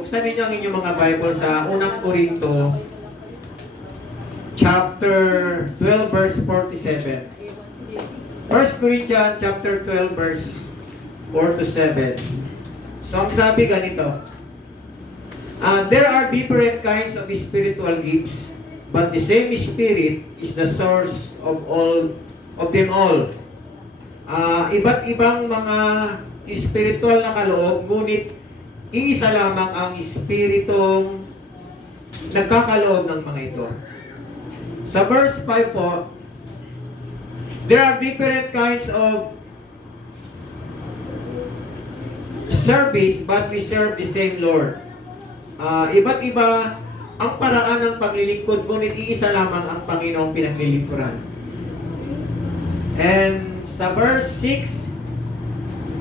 buksan ninyo ang inyong mga Bible sa unang Korinto, chapter 12, verse 47. 1 Corinthians chapter 12, verse 4 to 7. So, ang sabi ganito, there are different kinds of spiritual gifts, but the same Spirit is the source of them all. Iba't ibang mga spiritual na kaloob, ngunit iisa lamang ang Espiritong nagkakaloob ng mga ito. Sa verse 5 po, there are different kinds of service, but we serve the same Lord. Iba't iba ang paraan ng paglilingkod, ngunit iisa lamang ang Panginoong pinaglilingkuran. And sa verse 6,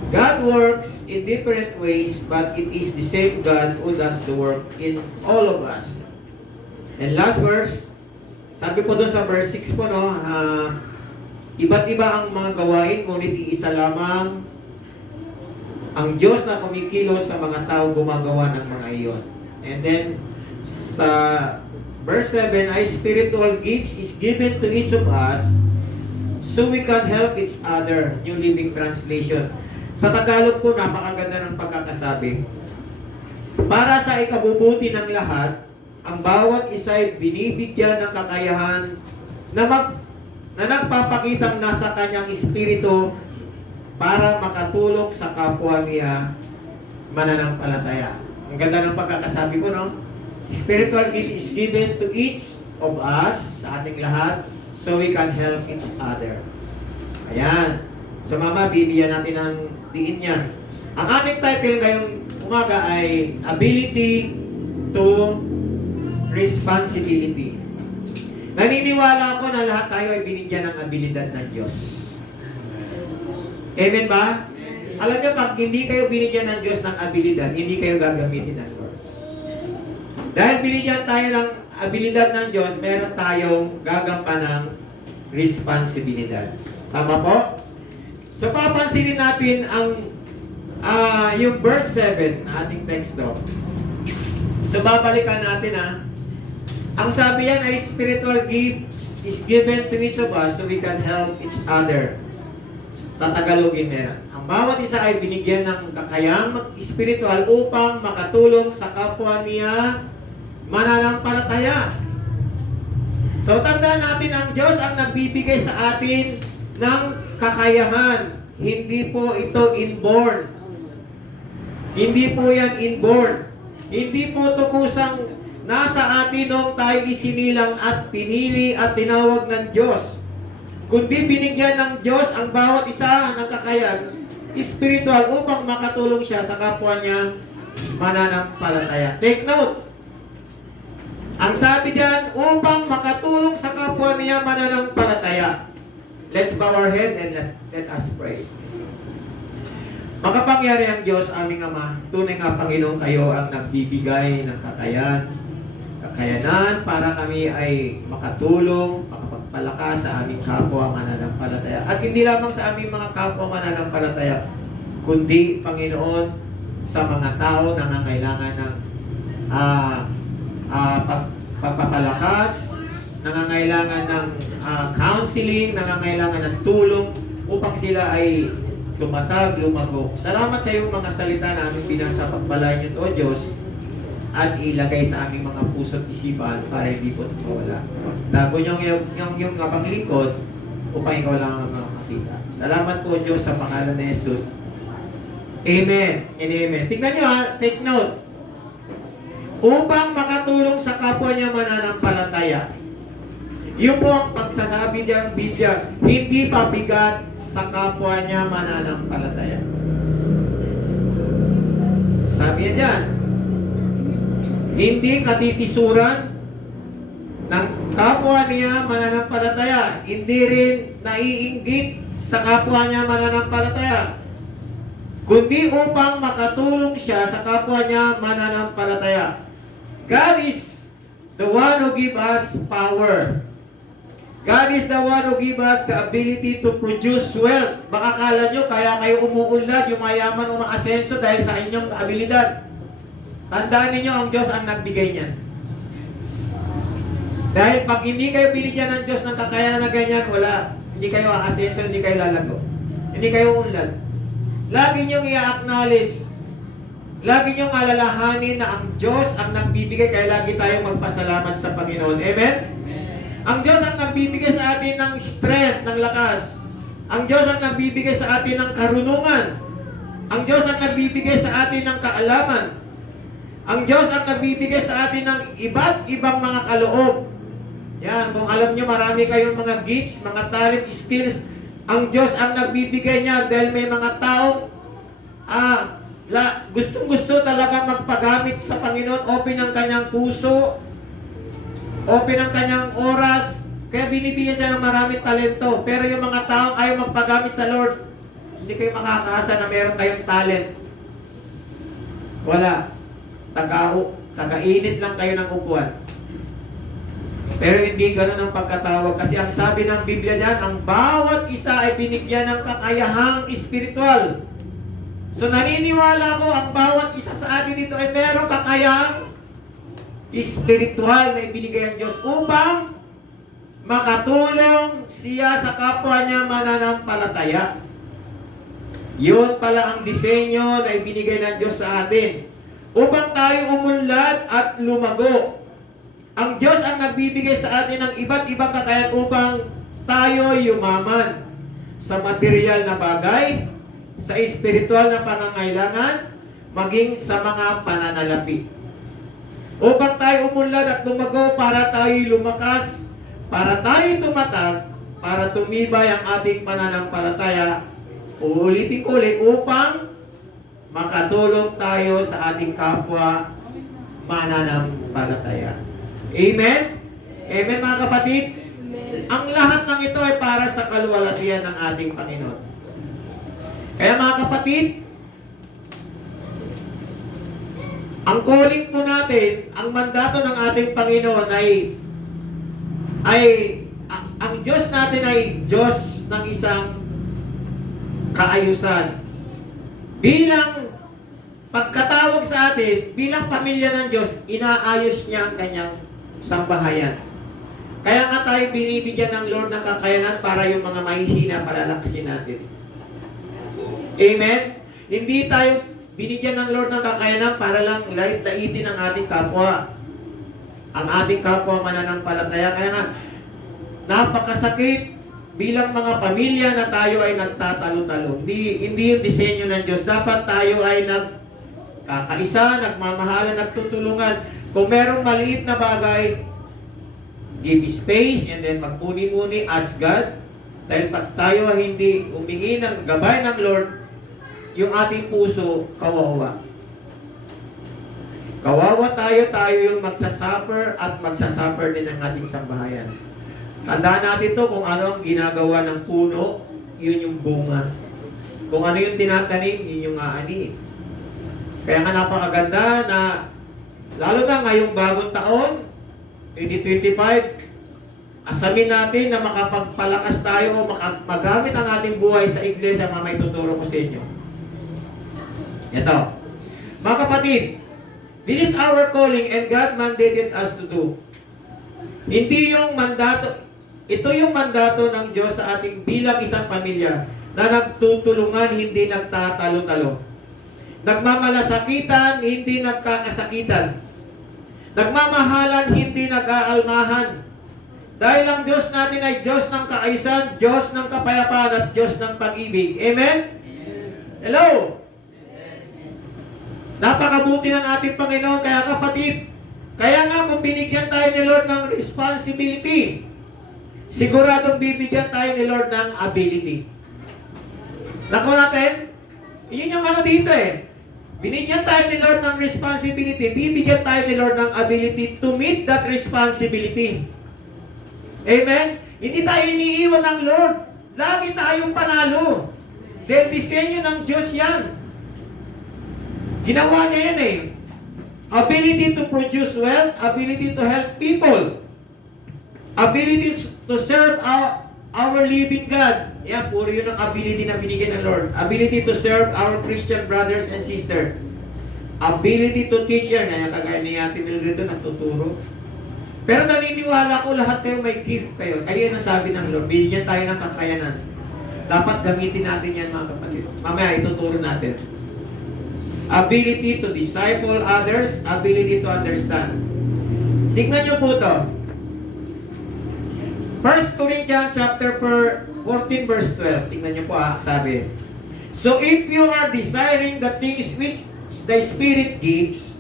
God works in different ways, but it is the same God who does the work in all of us. And last verse, sabi po doon sa verse 6 po, no, iba't iba ang mga gawain, ngunit iisa lamang ang Diyos na kumikilos sa mga tao gumagawa ng mga iyon. And then, sa verse 7, spiritual gifts is given to each of us so we can help each other. New Living Translation. Sa Tagalog po, napakaganda ng pagkakasabi. Para sa ikabubuti ng lahat, ang bawat isa ay binibigyan ng kakayahan na nagpapakitang nasa kanyang espiritu para makatulong sa kapwa niya mananampalataya. Ang ganda ng pagkakasabi ko, no? Spiritual gift is given to each of us, sa ating lahat, so we can help each other. Ayan. So mama, bibigyan natin ng diin niya. Ang ating title ngayong umaga ay Ability to Responsibility. Naniniwala ako na lahat tayo ay binigyan ng abilidad ng Diyos. Amen ba? Alam niyo, pag hindi kayo binigyan ng Diyos ng abilidad, hindi kayo gagamitin ng Lord. Dahil binigyan tayo ng abilidad ng Diyos, meron tayong gagampanang responsibilidad. Tama po? So, papansinin natin ang yung verse 7 na ating text do. So, babalikan natin Ang sabi yan ay spiritual gifts is given to each of us so we can help each other. Tatagalogin meron. Ang bawat isa ay binigyan ng kakayang spiritual upang makatulong sa kapwa niya mananampalataya. So, tandaan natin ang Diyos ang nagbibigay sa atin ng kakayahan. Hindi po ito inborn. Hindi po yan inborn. Hindi po ito kusang nasa atin nung tayo isinilang at pinili at tinawag ng Diyos. Kundi binigyan ng Diyos ang bawat isa ng kakayahan spiritual upang makatulong siya sa kapwa niya mananampalataya. Take note. Ang sabi diyan, upang makatulong sa kapwa niya mananampalataya. Let's bow our head and let us pray. Makapangyari ang Diyos, aming Ama. Tunay nga, Panginoon, kayo ang nagbibigay ng kakayanan para kami ay makatulong, makapagpalakas sa aming kapwa mananampalataya. At hindi lamang sa aming mga kapwa mananampalataya, kundi, Panginoon, sa mga tao na nangangailangan ng pagpapalakas, nangangailangan ng counseling, nangangailangan ng tulong upang sila ay lumatag, lumago. Salamat sa iyong mga salita na aming binasa, pagpalain niyo, O Diyos, at ilagay sa aming mga puso't isipan para hindi po mawala. Dago niyo yung paglingkod upang ikaw lang ang makakita. Salamat po, Diyos, sa pangalan ni Jesus. Amen and amen. Tignan niyo take note. Upang makatulong sa kapwa niya mananampalataya. Yun po ang pagsasabi niyang Biblia, hindi pabigat sa kapwa niya mananampalataya. Sabi niya dyan, hindi katitisuran ng kapwa niya mananampalataya, hindi rin naiinggit sa kapwa niya mananampalataya, kundi upang makatulong siya sa kapwa niya mananampalataya. God is the one who gives us power. God is the one who gives us the ability to produce wealth. Baka kala nyo, kaya kayo umuunlad, yung mayaman, umaasenso dahil sa inyong abilidad. Tandaan ninyo, ang Diyos ang nagbigay niyan. Dahil pag hindi kayo binigyan ng Diyos ng kakayanan na ganyan, wala. Hindi kayo aasenso, hindi kayo lalago. Hindi kayo unlad. Lagi niyong i-acknowledge, lagi niyong alalahanin na ang Diyos ang nagbibigay, kaya lagi tayong magpasalamat sa Panginoon. Amen? Ang Diyos ang nagbibigay sa atin ng strength, ng lakas. Ang Diyos ang nagbibigay sa atin ng karunungan. Ang Diyos ang nagbibigay sa atin ng kaalaman. Ang Diyos ang nagbibigay sa atin ng iba't ibang mga kaloob. Yan, kung alam nyo, marami kayong mga gifts, mga talent, skills. Ang Diyos ang nagbibigay niya dahil may mga taong gustong-gusto talaga magpagamit sa Panginoon. Open ang kanyang puso, open ang kanyang oras, kaya binibigyan siya ng maraming talento. Pero yung mga taong ayaw magpagamit sa Lord, hindi kayo makakaasa na meron kayong talent. Wala. Taga-init lang kayo ng upuan. Pero hindi ganun ang pagkatawag. Kasi ang sabi ng Biblia diyan, ang bawat isa ay binigyan ng kakayahang espiritual. So naniniwala ko, ang bawat isa sa atin dito ay merong kakayahang espiritual na ibinigay ng Diyos upang makatulong siya sa kapwa niya mananampalataya. Yun pala ang disenyo na ibinigay ng Diyos sa atin. Upang tayo umunlad at lumago. Ang Diyos ang nagbibigay sa atin ng iba't ibang kakayahan upang tayo yumaman sa material na bagay, sa espiritual na pangangailangan, maging sa mga pananalapi. Upang tayo umunlad at lumago para tayo lumakas, para tayo tumatag, para tumibay ang ating pananampalataya, uulitin ko ulit, upang makatulong tayo sa ating kapwa mananampalataya. Amen? Amen mga kapatid? Amen. Ang lahat ng ito ay para sa kaluwalhatian ng ating Panginoon. Kaya mga kapatid, ang calling po natin, ang mandato ng ating Panginoon ay ang Diyos natin ay Diyos ng isang kaayusan. Bilang pagkatawag sa atin, bilang pamilya ng Diyos, inaayos niya ang kanyang sambahayan. Kaya nga tayo binibigyan ng Lord ng kakayanan para yung mga mahihina palalakasin natin. Amen? Hindi tayo binigyan ng Lord ng kakayanan para lang laitin ang ating kapwa. Ang ating kapwa mananampalataya. Kaya nga, napakasakit bilang mga pamilya na tayo ay nagtatalo-talo. Hindi yung disenyo ng Diyos. Dapat tayo ay nagkakaisa, nagmamahalan, nagtutulungan. Kung merong maliit na bagay, give space and then magmuni-muni, ask God. Dahil pag tayo hindi humingi ng gabay ng Lord, yung ating puso kawawa. Kawawa tayo yung magsasuffer at magsasuffer din ang ating sambahayan. Tandaan natin to, kung ano ang ginagawa ng puno, yun yung bunga. Kung ano yung tinatanim, yun yung aani. Kaya nga napakaganda na lalo na ngayong bagong taon, 2025, asamin natin na makapagpalakas tayo o magamit ang ating buhay sa iglesia na may tuturo ko sa inyo. Ito. Mga kapatid, this is our calling and God mandated us to do. Hindi yung mandato, ito yung mandato ng Diyos sa ating bilang isang pamilya na nagtutulungan, hindi nagtatalo-talo. Nagmamalasakitan, hindi nagkakasakitan. Nagmamahalan, hindi nag-aalmahan. Dahil ang Diyos natin ay Diyos ng kaayusan, Diyos ng kapayapaan at Diyos ng pag-ibig. Amen? Hello? Napakabuti ng ating Panginoon. Kaya kapatid, kaya nga kung binigyan tayo ni Lord ng responsibility, siguradong bibigyan tayo ni Lord ng ability. Naku natin, yun yung ano dito eh. Binigyan tayo ni Lord ng responsibility, bibigyan tayo ni Lord ng ability to meet that responsibility. Amen? Hindi tayo iniiwan ng Lord. Lagi tayong panalo. Dahil disenyo ng Diyos yan. Ginawa niya yan eh. Ability to produce wealth, ability to help people, ability to serve our living God. Yan, puro yun ang ability na binigyan ng Lord. Ability to serve our Christian brothers and sisters. ability to teach yan. Kagaya ni Ate Mildred doon, nagtuturo. Pero naniniwala ko lahat kayo may gift kayo. Kayo ang sabi ng Lord, binigyan tayo ng kakayanan. Dapat gamitin natin yan mga kapatid. Mamaya ituturo natin. Ability to disciple others, ability to understand. Tingnan nyo po ito. 1 Corinthians chapter 14 verse 12. Tingnan nyo po sabi. So if you are desiring the things which the Spirit gives,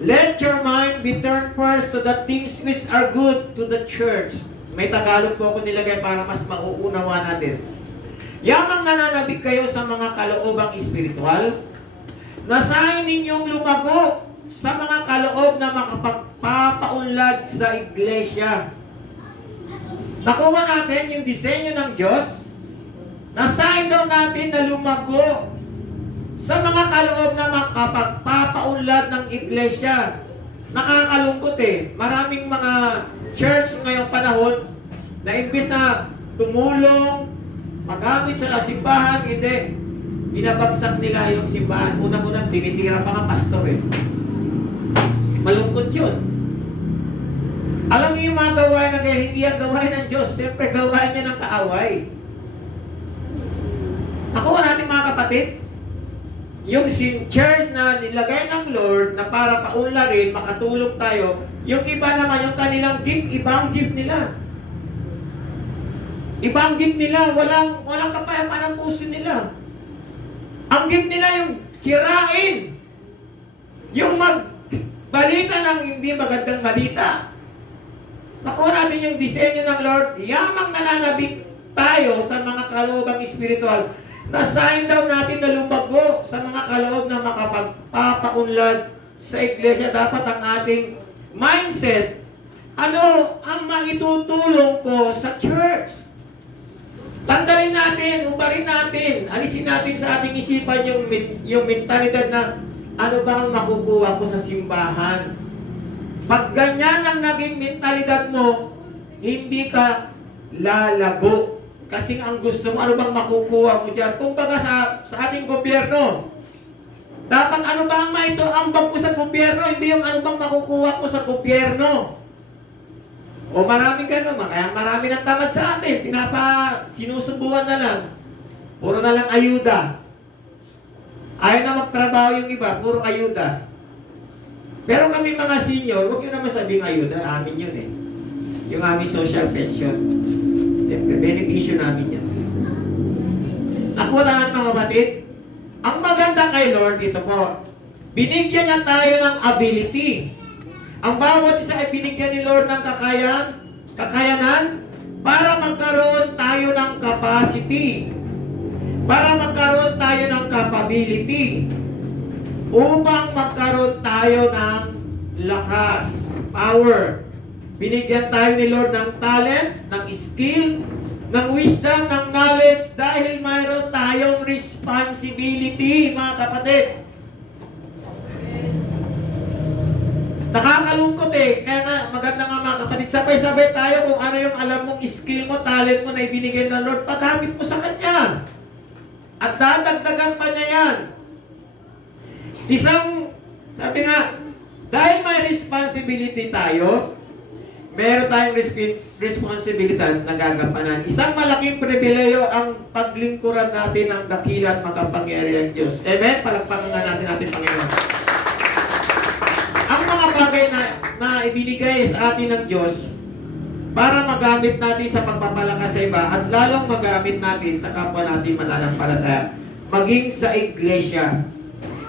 let your mind be turned first to the things which are good to the church. May Tagalog po ako nilagay para mas mauunawa natin. Yamang nananabik kayo sa mga kaloobang espiritual, nasahin ninyong lumago sa mga kaloob na makapagpapaunlad sa iglesia. Nakuha natin yung disenyo ng Diyos, nasahin daw natin na lumago sa mga kaloob na makapagpapaunlad ng iglesia. Nakakalungkot Maraming mga church ngayong panahon na imbis na tumulong, magamit sa simbahan, hindi. Binabagsak nila yung simbahan. Unang-unang tinitira pa nga pastor Malungkot yun. Alam niyo yung mga gawain na kaya hindi ang gawain ng Diyos. Siyempre gawain niya ng kaaway. Nakuha natin mga kapatid, yung church na nilagay ng Lord na para paunlarin, makatulong tayo, yung iba naman, yung kanilang gift, ibang gift nila. Ibang gift nila, walang kapayapaan ang puso nila. Ang gift nila yung sirain. Yung magbalita ng hindi magandang balita. Nakuha natin yung disenyo ng Lord, yamang nananabik tayo sa mga kaloobang espiritual. Nasahin daw natin na lumago sa mga kaloob na makapagpapaunlad sa iglesia. Dapat ang ating mindset, ano ang maitutulong ko sa church? Tanggalin natin, ubarin natin, alisin natin sa ating isipan yung mentalidad na ano ba ang makukuha ko sa simbahan. Pag ganyan ang naging mentalidad mo, hindi ka lalago. Kasi ang gusto mo, ano bang makukuha mo dyan? Kung baga sa ating gobyerno, dapat ano ba ang maitoambag ko sa gobyerno, hindi yung ano bang makukuha ko sa gobyerno. O maraming gano'n, kaya marami nang tamad sa atin, sinusubuan na lang. Puro na lang ayuda. Ayaw na magtrabaho yung iba, puro ayuda. Pero kami mga senior, huwag nyo naman sabing ayuda, amin yun Yung aming social pension. Siyempre, benepisyo namin yan. Nakuha naman mga batid. Ang maganda kay Lord, ito po, binigyan niya tayo ng ability. Ang bawat isa ay binigyan ni Lord ng kakayanan para magkaroon tayo ng capacity. Para magkaroon tayo ng capability. Upang magkaroon tayo ng lakas, power. Binigyan tayo ni Lord ng talent, ng skill, ng wisdom, ng knowledge dahil mayroon tayong responsibility, mga kapatid. Nakakalungkot kaya nga maganda nga mga kapatid, sabay-sabay tayo kung ano yung alam mong skill mo, talent mo na ibinigay ng Lord, paggamit mo sa Kanya. At dadagdagan pa niya yan. Sabi nga, dahil may responsibility tayo, meron tayong responsibilidad na gagampanan. Isang malaking pribileyo ang paglingkuran natin ng dakila at makapangyarihang Diyos. Amen? Palakpakan nga natin Panginoon. Ang mga bagay na ibinigay sa atin ng Diyos para magamit natin sa pagpapalakas sa iba at lalong magamit natin sa kapwa natin mananampalataya. Maging sa iglesia.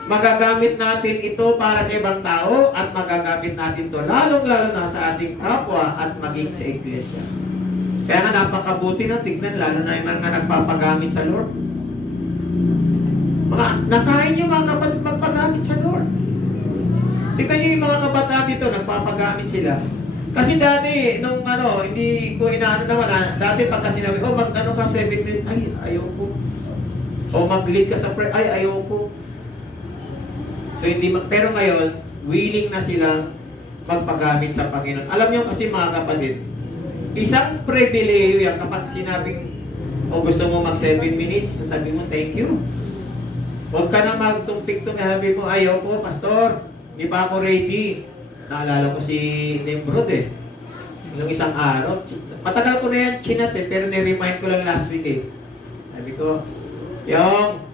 Magagamit natin ito para sa ibang tao at magagamit natin ito lalong-lalo na sa ating kapwa at maging sa iglesia. Kaya nga napakabuti na tignan lalo na yung mga nagpapagamit sa Lord. Nasahin nyo mga kapatid magpagamit sa Lord. Tignan nyo yung mga kabataan dito, nagpapagamit sila. Kasi dati, nung hindi ko inaano naman, dati pagka sinabi, mag-ano ka 7 minutes, ay, ayaw ko. O mag-lead ka sa prayer, ay, ayaw ko. So, pero ngayon, willing na silang magpagamit sa Panginoon. Alam nyo kasi mga kapatid, isang pribileyo yan kapag sinabing, gusto mo mag 7 minutes, sasabi mo, thank you. Huwag ka na magtumpik-tung sabi mo, ayaw ko, pastor, hindi pa ako ready. Naalala ko si Nimrod eh. Yung isang araw, matagal ko na yan chinat eh, pero niremind ko lang last week eh. Sabi ko, yung,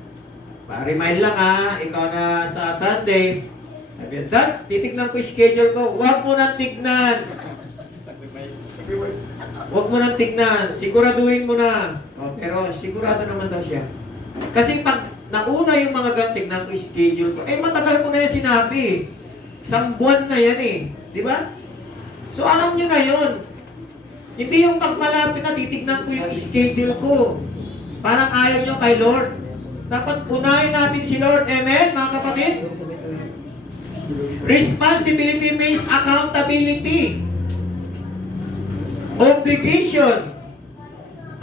pa-remind lang ikaw na sa Sunday. Sabi ko, Dad, titignan ko yung schedule ko, huwag mo nang tignan. Huwag mo nang tignan, siguraduhin mo na. Oh, pero sigurado naman daw siya. Kasi pag nauna yung mga ganting na schedule ko, matagal ko na yan sinabi. Isang buwan na yan eh. Di ba? So alam nyo na yun. Hindi yung pag malapit na titignan ko yung schedule ko. Parang ayaw nyo kay Lord. Dapat unahin natin si Lord. Amen, mga kapatid? Responsibility means accountability. Obligation.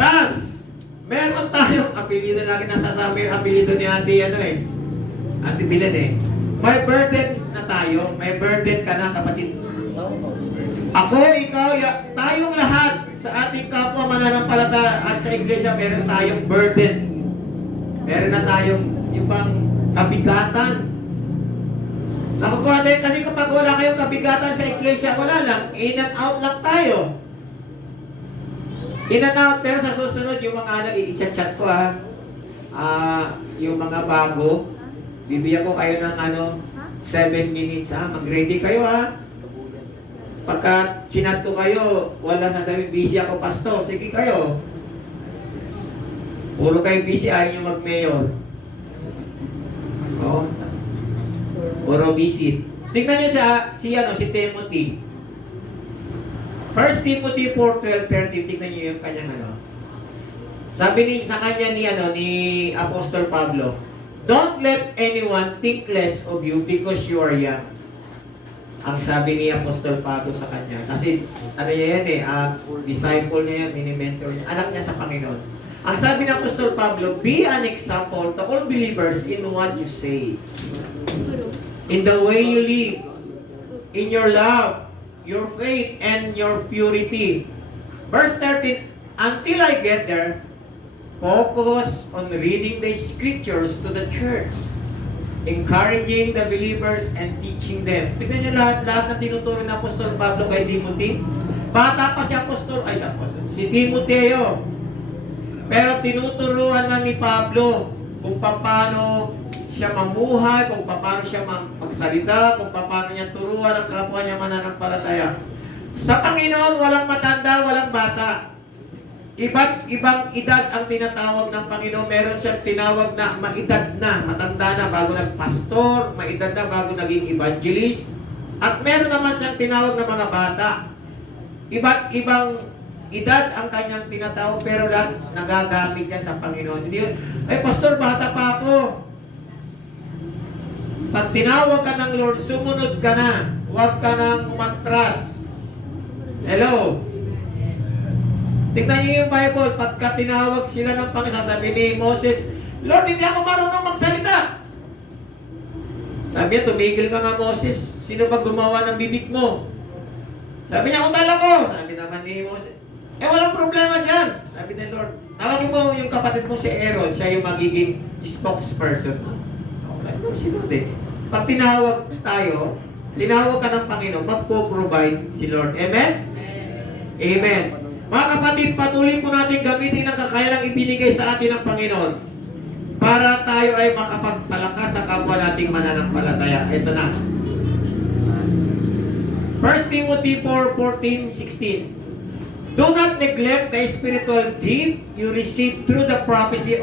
Tas, meron tayong apelido lagi nasasabi yung apelido ni Ate Bilan eh. May burden na tayo. May burden ka na, kapatid. Ako, ikaw, tayong lahat sa ating kapwa mananampalataya at sa iglesia, meron tayong burden. Meron na tayong ibang kabigatan. Nakukuha din kasi kapag wala kayong kabigatan sa iglesia, wala lang. In and out lang tayo. In and out, pero sa susunod, yung mga i-chat ko yung mga bago, bibigyan ko kayo ng 7 minutes mag-ready kayo Pagka chinat ko kayo, wala sasabihin, busy ako pastor, sige kayo. Puro kayo busy, ayaw nyo mag-mayor. Oh. Puro busy. Tingnan nyo si Timothy. 1 Timothy 4:12-13, tingnan nyo yung kanyang Sabi sa kanya ni Apostol Pablo, don't let anyone think less of you because you are young. Ang sabi ni Apostol Pablo sa kanya. Kasi disciple niya yan, mini-mentor niya. Anak niya sa Panginoon. Ang sabi ni Apostol Pablo, be an example to all believers in what you say. In the way you live. In your love, your faith, and your purity. Verse 13, until I get there, focus on reading the scriptures to the church, encouraging the believers and teaching them. Tignan niyo lahat na tinuturo ng Apostol Pablo kay Timothy. Bata pa si Timoteo. Pero tinuturuan na ni Pablo kung paano siya mamuhay, kung paano siya magsalita, kung paano niya turuan ang kapwa niya mananampalataya. Sa Panginoon, walang matanda, walang bata. Iba't ibang edad ang tinatawag ng Panginoon. Meron siyang tinawag na maedad na, matanda na bago nagpastor, maedad na bago naging evangelist. At meron naman siyang tinawag na mga bata. Iba't ibang edad ang kanyang tinatawag, pero lahat nagagamit yan sa Panginoon. Hindi yun, pastor, bata pa ako. Pag tinawag ka ng Lord, sumunod ka na. Huwag ka nang umatras. Hello? Tignan niyo yung Bible, pagka tinawag sila ng Panginoon, sabi ni Moses, Lord, hindi ako marunong magsalita. Sabi niya, tumigil ka nga Moses, sino ba gumawa ng bibig mo? Sabi niya, utala ko. Sabi naman ni Moses, walang problema dyan. Sabi ni Lord, tawagin mo yung kapatid mo si Aaron, siya yung magiging spokesperson. Si Lord Pag tinawag tayo, tinawag ka ng Panginoon, magpo-provide si Lord. Amen? Amen. Mga kapatid, patuloy po natin gamitin ang kakayalang ibinigay sa atin ng Panginoon para tayo ay makapagpalakas sa kapwa nating mananampalataya. Ito na. 1 Timothy 4:14-16. Do not neglect the spiritual gift you received through the prophecy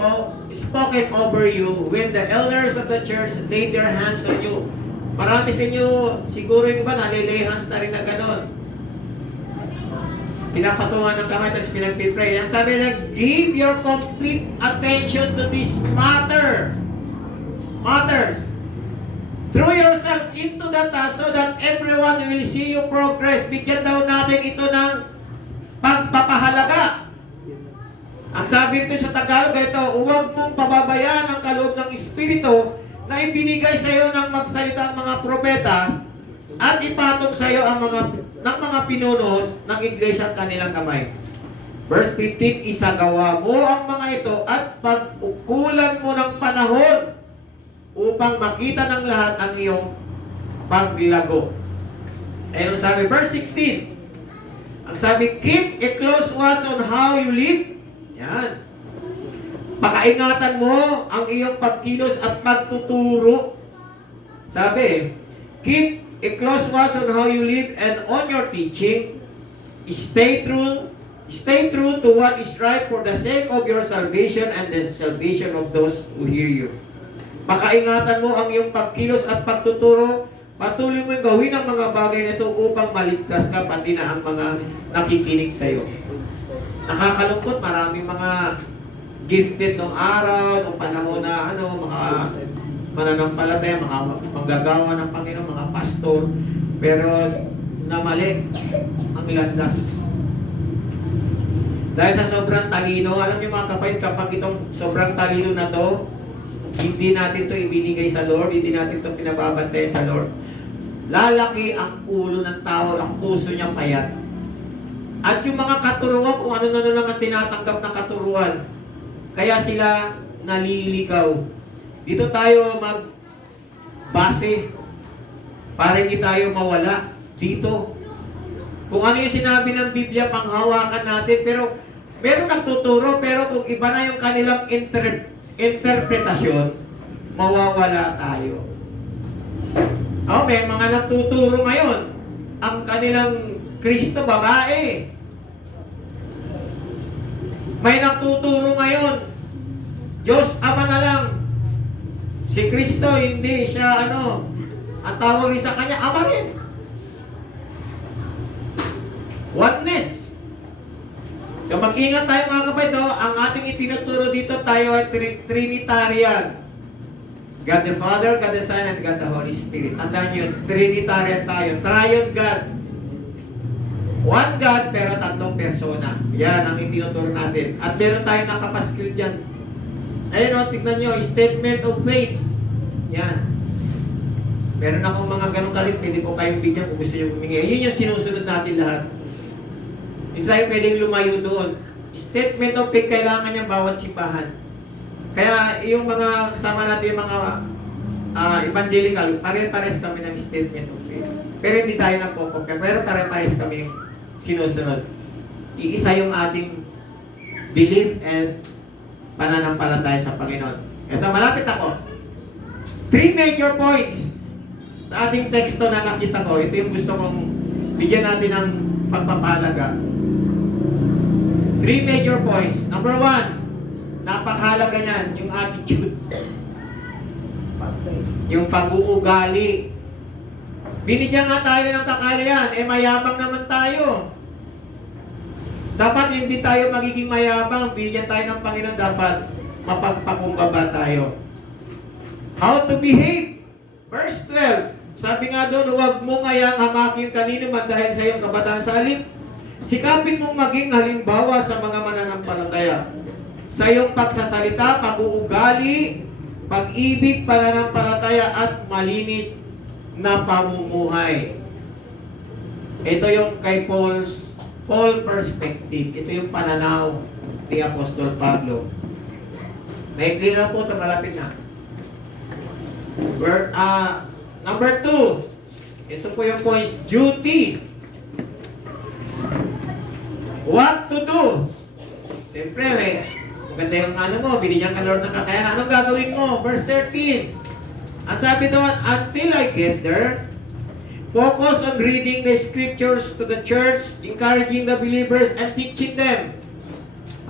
spoken over you when the elders of the church laid their hands on you. Marami sa inyo, siguro yung iba, nalilay hands na rin na gano'n. Pinapatungan ng kamay, tapos pinagpipray. Ang sabi na, give your complete attention to this matters. Throw yourself into the task so that everyone will see you progress. Bigyan daw natin ito ng pagpapahalaga. Ang sabi nito sa Tagalog, ito, huwag mong pababayaan ang kaloob ng Espiritu na ibinigay sa iyo ng magsalita ang mga propeta at ipatong sa iyo ang mga pinunos ng iglesia ang kanilang kamay. Verse 15, isagawa mo ang mga ito at pag-ukulan mo ng panahon upang makita ng lahat ang iyong paglago. Ayun ang sabi, verse 16. Ang sabi, keep a close watch on how you live. Yan. Pakaingatan mo ang iyong pagkilos at pagtuturo. Sabi, keep a close watch on how you live and on your teaching. Stay true to what is right for the sake of your salvation and the salvation of those who hear you. Pakaingatan mo ang iyong pagkilos at pagtuturo. Patuloy mo gawin ang mga bagay na ito upang maligtas ka pati na ang mga nakikinig sa iyo. Nakakalungkot, maraming mga gifted nung araw, nung panahon na mga mananampalataya, mga manggagawa ng Panginoon, mga pastor, pero namali ang landas. Dahil sa sobrang talino, alam niyo mga kapatid, kapag itong sobrang talino na to, hindi natin to ibinigay sa Lord, hindi natin to pinababantayan sa Lord. Lalaki ang ulo ng tao, ang puso niya payat. At yung mga katuruan, kung ano-ano lang ang tinatanggap na katuruan, kaya sila naliligaw. Dito tayo magbase para hindi tayo mawala dito. Kung ano yung sinabi ng Biblia, panghawakan natin, pero meron nagtuturo, pero kung iba na yung kanilang interpretasyon, mawawala tayo. May mga nagtuturo ngayon, ang kanilang Kristo babae. May nagtuturo ngayon, Diyos Ama na lang. Si Kristo, hindi siya ang tawag sa kanya, Ama rin. Oneness. So mag-ingat tayo mga kapatid, ang ating itinuturo dito, tayo ay Trinitarian. God the Father, God the Son, and God the Holy Spirit. Tandaan nyo, Trinitarian tayo. Triune God. One God, pero tatlong persona. Yan ang itinuturo natin. At meron tayong nakapaskil dyan. Ayun tignan nyo, statement of faith. Yan. Meron akong mga ganong kalit, pwede ko kayong bigyan kung gusto nyo humingi. Yun yung sinusunod natin lahat. Hindi tayo pwedeng lumayo doon. Statement of faith, kailangan niya bawat simbahan. Kaya yung mga kasama natin, yung mga evangelical, pare-pares kami ng statement of faith. Pero hindi tayo nagpo-compare, pero pare-pares kami yung sinusunod. Iisa yung ating belief and pananampalataya sa Panginoon. Ito, malapit ako. 3 major points sa ating teksto na nakita ko. Ito yung gusto kong bigyan natin ng pagpapahalaga. 3 major points. Number 1, napakahalaga niyan, yung attitude. Yung pag-uugali. Binigyan nga tayo ng kakalayan, mayabang naman tayo. Dapat hindi tayo magiging mayabang, binigyan tayo ng Panginoon, dapat mapagpakumbaba tayo. How to behave? Verse 12, sabi nga doon, huwag mo ngayang hamakin kanino man dahil sa iyong kabataan sa halip. Sikapin mong maging halimbawa sa mga mananampalataya. Sa iyong pagsasalita, pag-uugali, pag-ibig, pananampalataya at malinis na pamumuhay. Ito yung kay Paul perspective. Ito yung pananaw ni Apostol Pablo. Naikli na po ito, malapit na. Number 2. Ito po yung points, duty. What to do? Siyempre, maganda yung binigyan ka Lord ng kakayanan. Anong gagawin mo? Verse 13. Ang sabi doon, until I get there, focus on reading the scriptures to the church, encouraging the believers, and teaching them.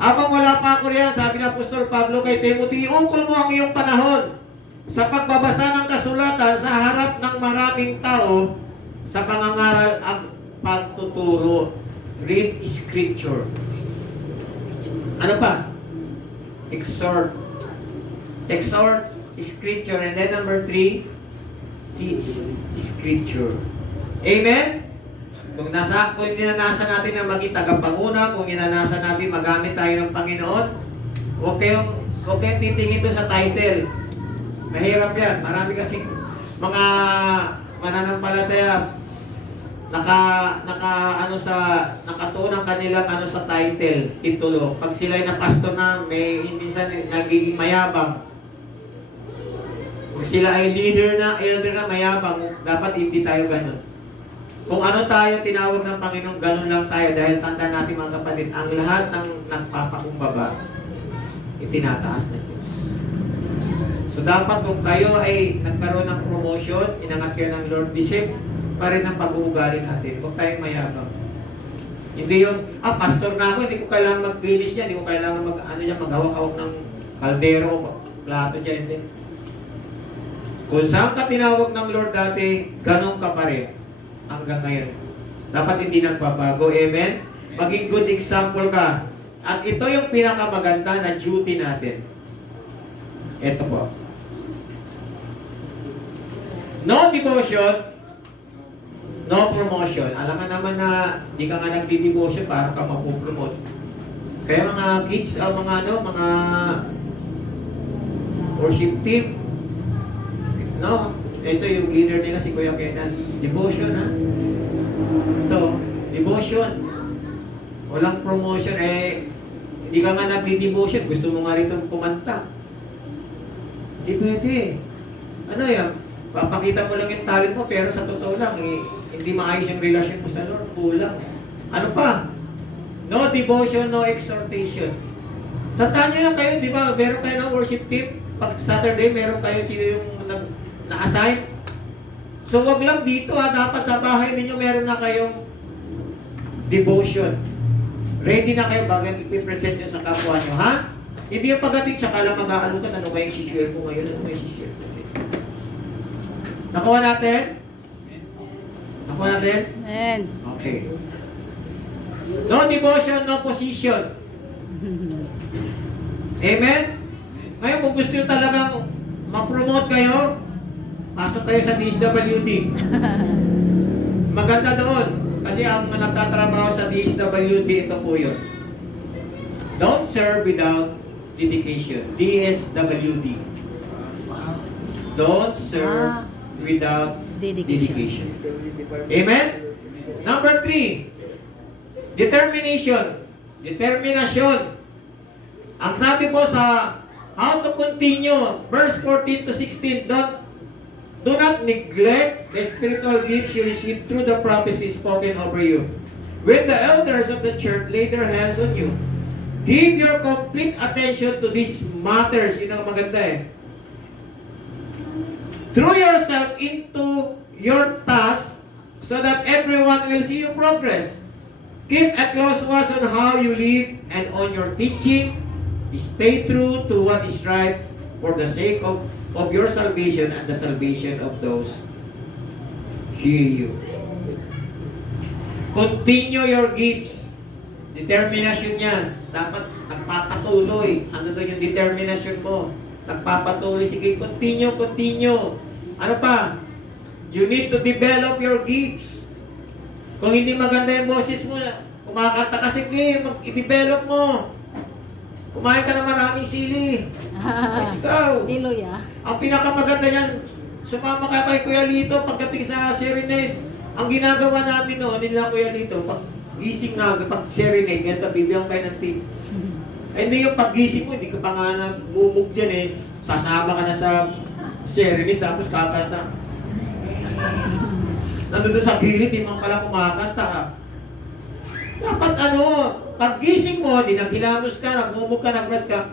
Habang wala pa ako riyan, sabi ng Apostol Pablo kay Timothy, iungkol mo ang iyong panahon sa pagbabasa ng kasulatan sa harap ng maraming tao sa pangangaral at pagtuturo. Read scripture. Ano pa? Exhort scripture. And then number 3, teach scripture. Amen? Kung ninanasan natin na maging tagapanguna, kung ninanasan natin magamit tayo ng Panginoon, huwag kayong titingin doon sa title. Mahirap yan. Marami kasing mga mananampalataya nakatuon ang kanilang sa title, titulo. Pag sila ay na pastor na, minsan nagiging mayabang. Kung sila ay leader na, elder na, mayabang, dapat hindi tayo ganun. Kung ano tayo tinawag ng Panginoon, ganun lang tayo. Dahil tanda natin mga kapatid, ang lahat ng nagpapakumbaba, itinataas ng Diyos. So dapat kung kayo ay nagkaroon ng promotion, inangat kayo ng Lord, bisip pa rin ang pag-uugali natin. Huwag tayong mayabang. Hindi yung, pastor na ako, hindi ko kailangan mag-finish yan, hindi ko kailangan maghawak-hawak ng kaldero, plato dyan, hindi. Kung saan ka tinawag ng Lord dati, ganun ka pa rin hanggang ngayon. Dapat hindi nagbabago. Amen? Maging good example ka. At ito yung pinakamaganda na duty natin. Ito po. No devotion, no promotion. Alam ka naman na hindi ka nga nagdi-devotion para ka mapupromote. Kaya mga kids, mga worship team, no, ito yung leader nila si Kuya Kenan. Devotion, ha? Ito, devotion. Walang promotion, hindi ka nga nagdi-devotion, gusto mo nga rito kumanta. Hindi pwede. Ano yan? Papakita mo lang yung talent mo, pero sa totoo lang, hindi maayos yung relasyon mo sa Lord. Kulang. Ano pa? No devotion, no exhortation. Tandaan nyo lang kayo, di ba? Meron kayo ng worship team. Pag Saturday, meron kayo sino yung na-assign. So, wag lang dito, ha. Dapat sa bahay ninyo, meron na kayong devotion. Ready na kayo bago ipipresent nyo sa kapwa nyo, ha? Hindi yung pagdating sa kala mag-aalukan, ano ba yung share ko ngayon? Ano ba yung share ko? Nakuha natin? Nakuha natin? Amen. Okay. No devotion, no position. Amen? Ngayon, kung gusto nyo talagang ma-promote kayo, pasok kayo sa DSWD. Maganda doon. Kasi ang nagtatrabaho sa DSWD, ito po yun. Don't serve without dedication. DSWD. Don't serve without dedication. Amen? Number 3, determination. Determination. Ang sabi po sa how to continue, verse 14 to 16, do not neglect the spiritual gifts you received through the prophecies spoken over you. When the elders of the church lay their hands on you, give your complete attention to these matters. Yun ang maganda Throw yourself into your task so that everyone will see your progress. Keep a close watch on how you live and on your teaching. Stay true to what is right for the sake of your salvation and the salvation of those hear you. Continue your gifts. Determination yan. Dapat nagpapatuloy. Ano doon yung determination mo? Nagpapatuloy. Sige, continue. Ano pa? You need to develop your gifts. Kung hindi maganda yung boses mo, kumakanta ka, sige, i-develop mo. Kumain ka ng maraming sili. Ikaw. Hallelujah. Ang pinakamaganda niyan, sumama ka kay Kuya Lito pagdating sa serenade. Ang ginagawa namin noon, nila Kuya Lito, pag gising namin, pag serenade, ganito, bibigyan kayo ng tip. Hindi yung paggising mo, hindi ka pa nga nagmumug dyan sasama ka na sa serenade, tapos kakanta. Nandun sa gilid, hindi man pala kumakanta. Dapat paggising mo, dinagilamos ka, nagmumug ka, nagras ka,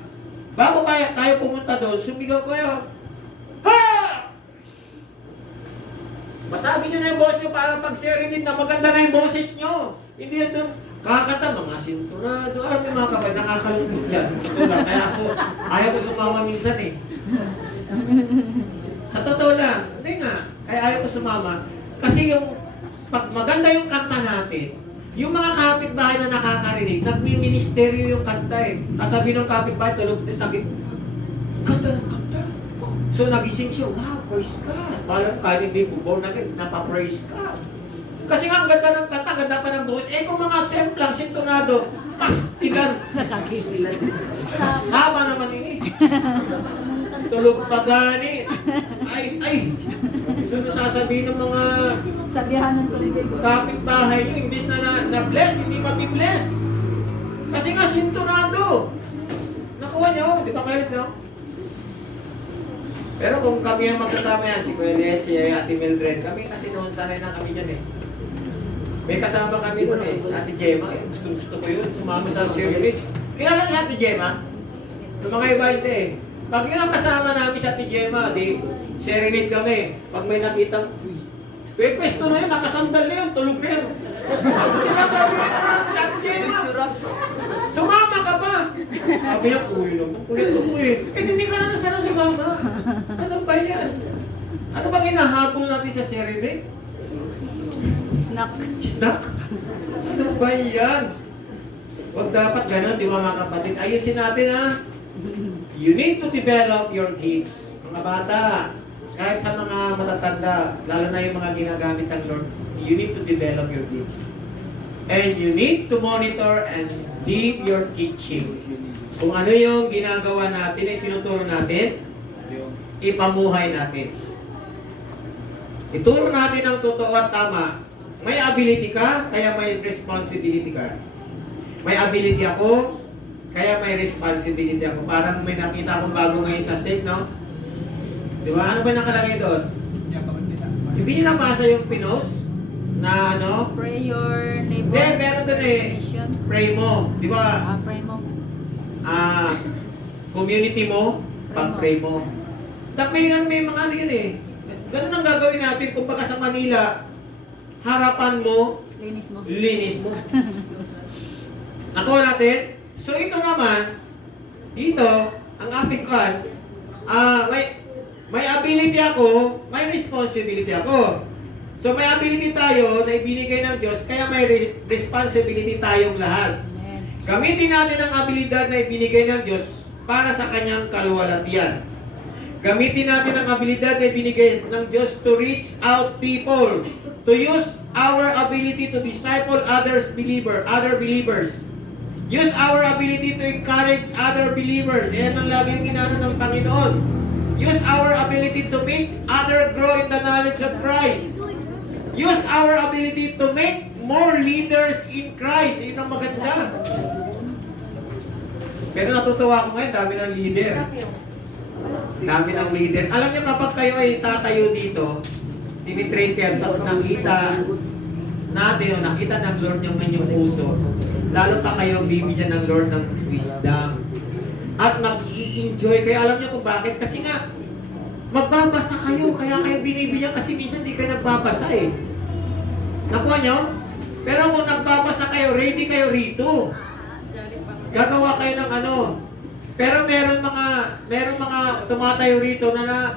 bago tayo pumunta doon, sumigaw kayo. Ha! Masabi nyo na yung boses nyo para pag-serenade na maganda na yung boses nyo. Hindi ito, kakata, mga sinturado. Alam mo mga kapatid, nakakalungkot dyan. Kaya ayaw ko sumama minsan Sa totoo lang, hindi nga, kaya ayaw ko sumama. Kasi pag maganda yung kanta natin, yung mga kapitbahay na nakakarinig, nagmi-ministeryo yung kanta Kasabi ng kapitbahay, tulog, sabi, ganda ng kanta. So nagising siya, wow, praise God. Parang kahit hindi born again, napapraise God. Kasi nga, ang ganda ng kanta, ganda pa ng boses. Kung mga semplang, sintonado, pastigan. Sama naman ini. Tulog pa gani. Ay. So sasabihin ng mga Sabihan ng tubig. kapitbahay nyo, imbis na bless, hindi mag-bless. Kasi nga, sintonado. Nakuha nyo, di ba kayo no? Pero kung kami ang magkasama yan, si Kuya Len, si Ate Mildred, kami kasi noon sanay na kami dyan eh. May kasama kami doon eh, si Ate Gemma, eh, gusto ko yun, sumama sa circuit. Kilala si Ate Gemma? Yung mga iba hindi eh. Pag yun ang kasama namin si Ate Gemma, di serenade kami. Pag may nakitang, pwesto na yun, nakasandal na yun, tulog na yun. Tapos tinatawin na si Ate Gemma. Sumama ka pa! Sabi niya, uy lang, kulit ko eh. Eh, hindi ka na sana sumama. Ano ba yan? Ano bang hinahabol natin sa serenade? Snack. Snack? Ano ba yan? Huwag dapat ganun, di ba mga kapatid? Ayusin natin ha. You need to develop your gifts. Mga bata, kahit sa mga matatanda, lalo na yung mga ginagamit ng Lord, you need to develop your gifts. And you need to monitor and lead your teaching. Kung ano yung ginagawa natin, ay tinuturo natin, ipamuhay natin. Ituro natin ang totoo at tama. May ability ka, kaya may responsibility ka. May ability ako, kaya may responsibility ako. Parang may nakita akong bago ngayon sa SIG, no? Di ba? Ano ba nakalagay doon? Hindi nyo nabasa yung pinos na ano? Pray your neighbor. Hindi, meron doon eh. Nation. Pray mo. Di ba? Pray mo. Community mo, pag-pray mo. May mga ano yun eh. Ganun ang gagawin natin. Kung baka sa Manila, harapan mo, Linis mo. linis mo. Nakuha natin. So ito naman, dito, ang ating kan, may ability ako, may responsibility ako. So may ability tayo na ibinigay ng Diyos, kaya may responsibility tayong lahat. Amen. Gamitin natin ang abilidad na ibinigay ng Diyos para sa kanyang kaluwalhatian. Gamitin natin ang abilidad na ibinigay ng Diyos to reach out people, to use our ability to disciple other believers. Use our ability to encourage other believers. Yan ang laging ginano ng Panginoon. Use our ability to make other grow in the knowledge of Christ. Use our ability to make more leaders in Christ. Ito ang maganda. Pero natutuwa ako ngayon, dami ng leader. Dami ng leader. Alam niyo kapag kayo ay tatayo dito, tinitrain kayo, tapos nakita natin, nakita ng Lord yung kanyang puso, lalo pa kayo bibigyan ng Lord ng wisdom. At mag-i-enjoy kayo. Alam niyo kung bakit? Kasi nga, magbabasa kayo, kaya kayo binibigyan kasi minsan di kayo nagbabasa eh. Nakuha niyo? Pero kung nagbabasa kayo, ready kayo rito. Gagawa kayo ng ano. Pero meron mga tumatayo rito na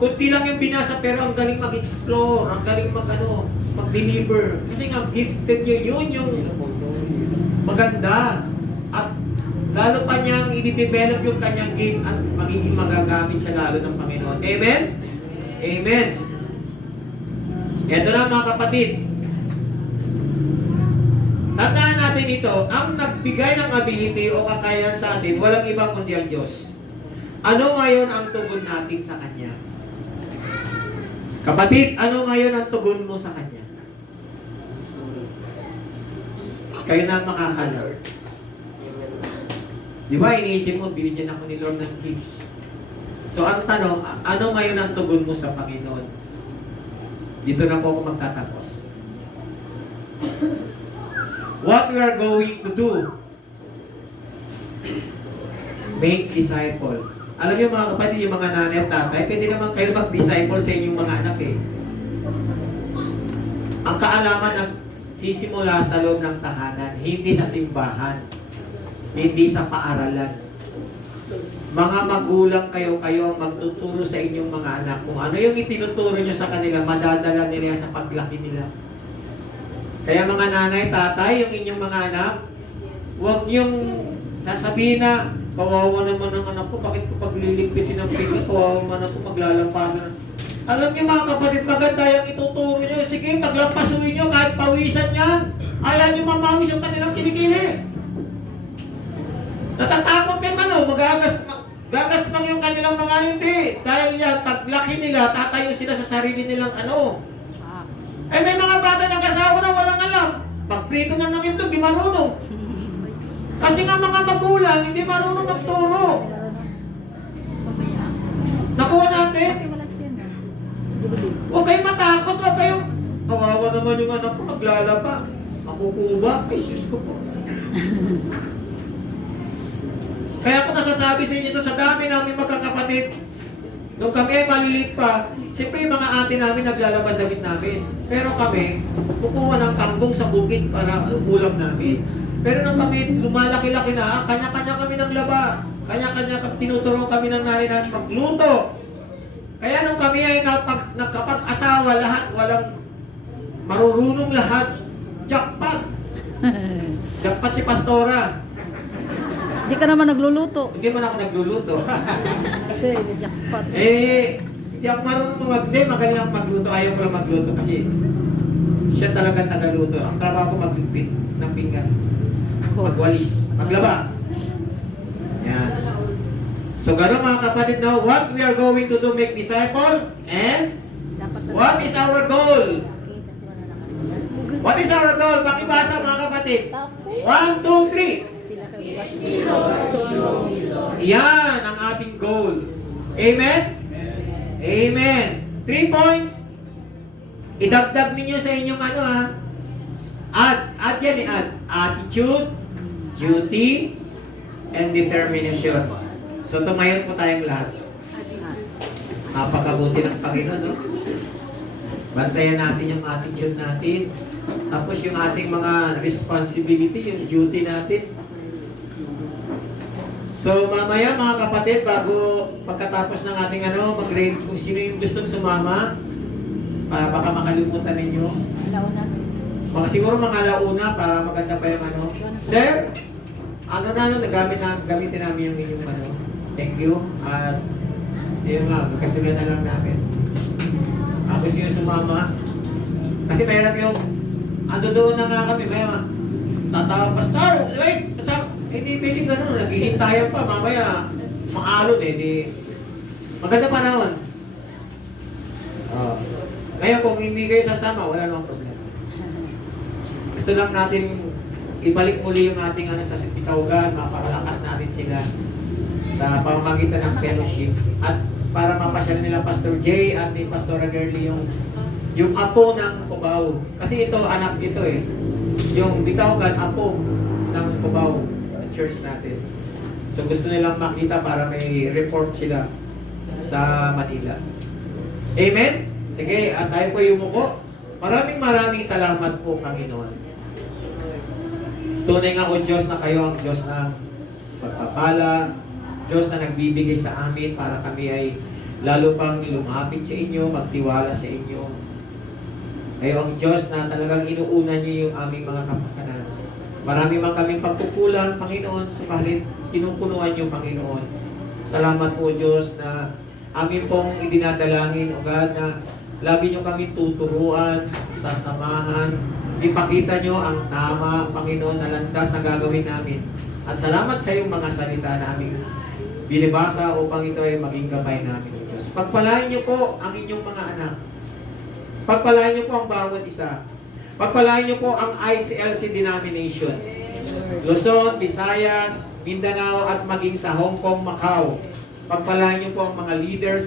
kunti lang yung binasa pero ang galing mag-explore, ang galing mag-deliver. Kasi nga gifted nyo yun yung maganda. At lalo pa niyang i-develop yung kanyang gift at magiging magagamit siya lalo ng Panginoon. Amen? Amen. Ito na mga kapatid. Tandaan natin ito, ang nagbigay ng ability o kakayahan sa atin, walang ibang kundi ang Diyos. Ano ngayon ang tugon natin sa Kanya? Kapatid, ano ngayon ang tugon mo sa Kanya? Kayo na makakala. Di ba, iniisip mo, binigyan ako ni Lord ng gifts. So, ang tanong, ano ngayon ang tugon mo sa Panginoon? Dito na po ako magtatapos. What we are going to do? Make disciple. Alam niyo mga kapatid, yung mga nanay at tatay, pwede naman kayo mag-disciple sa inyong mga anak eh. Ang kaalaman ang sisimula sa loob ng tahanan, hindi sa simbahan, hindi sa paaralan. Mga magulang kayo ang magtuturo sa inyong mga anak. Kung ano yung itinuturo nyo sa kanila, madadala nila yan sa paglaki nila. Kaya mga nanay, tatay, yung inyong mga anak, huwag yung sasabihin na, kawawa naman ang anak ko, bakit ko pagliligpitin ng pinga, kawawa naman ako paglalampasan. Alam niyo mga kapatid, maganda yung ituturo nyo. Sige, paglampasuin nyo, kahit pawisan yan, ayaw nyo mamawis yung kanilang kilikili. Natatakot kayo magagasmang yung kanilang mga hindi. Dahil yan, paglaki nila, tatayo sila sa sarili nilang ano. Eh may mga bata nag-asawa na walang alam. Pagprito na ng itlog, di marunong. Kasi nga mga magulang, hindi marunong magturo. Nakuha natin natin. Wala siya na. Huwag kayong matakot, huwag kayong kawawa naman yung anak ko, maglalaba. Makukuba, ay sus ko po. Kaya ako nasasabi sa inyo ito, sa dami namin magkakapatid, nung kami ay maliliit pa, siyempre yung mga ate namin naglalabad damit namin. Pero kami, kukuha ng kangkong sa bukid para ulam namin. Pero nung kami lumalaki-laki na, kanya-kanya kami ng laba. Kanya-kanya tinuturo kami ng nanay natin magluto. Kaya nung kami ay nagkapag-asawa lahat, walang marurunong lahat, jackpot. Jackpot si Pastora. Hindi ka naman nagluluto. Hindi man ako nagluluto. Kasi jackpot. Hindi ako marunong magaling ako magluto. Ayaw ko lang magluto kasi siya talaga tagaluto. Ang trabaho ko magligpit ng pinggan. Magwalis, maglaba. Yan. So gano'n mga kapatid, now what we are going to do, make disciple, and what is our goal? What is our goal? Pakibasa mga kapatid. 1, 2, 3. Yan ang ating goal. Amen? Amen. 3 points. Idagdag ninyo sa inyong ano ha. Add yan add. Attitude, duty, and determination. So tumayon po tayong lahat. Napakabuti ng Panginoon, no? Bantayan natin yung attitude natin. Tapos yung ating mga responsibility, yung duty natin. So mamaya mga kapatid, bago pagkatapos ng ating mag-grade, kung sino yung gustong sumama, para baka makalimutan ninyo. Siguro mga alauna para maganda pa yung Sir, gamitin namin yung inyong Thank you. At yun nga, magkasulat na lang namin. Tapos yung sumama. Kasi mahirap yung doon na nga kami, may tatawa, Pastor, wait, hindi pwede gano'n, naghihintayan pa, mamaya maalon di maganda panahon. Ngayon kung hindi kayo sasama, wala namang problema. Gusto lang natin ibalik muli yung ating sa Pitawagan, mapakalakas natin sila sa pamamagitan ng fellowship at para mapasyal nila Pastor Jay at ni Pastora Girlie yung apo ng Cubao. Kasi ito, anak ito yung Bitawagan, apo ng Cubao, church natin. So gusto nilang makita para may report sila sa Manila. Amen? Sige, at tayo po yumuko. Maraming salamat po, Panginoon. Tunay nga o Diyos na kayo ang Diyos ng pagpapala, Diyos na nagbibigay sa amin para kami ay lalo pang lumapit sa inyo, magtiwala sa inyo. Kayo ang Diyos na talagang inuuna niyo yung aming mga kapakanan. Marami man kaming pagkukulang, Panginoon, subalit pinupunuan niyo, Panginoon. Salamat po, Diyos, na amin pong idinadalangin, O God, na lagi niyo kami tuturuan, sasamahan, ipakita niyo ang tama, Panginoon, na landas na gagawin namin. At salamat sa iyong mga salita na aming binibasa upang ito ay maging gabay namin, O Diyos. Pagpalain niyo po ang inyong mga anak. Pagpalain niyo po ang bawat isa. Pagpalain niyo po ang ICLC denomination. Luzon, Visayas, Mindanao at maging sa Hong Kong, Macau. Pagpalain niyo po ang mga leaders,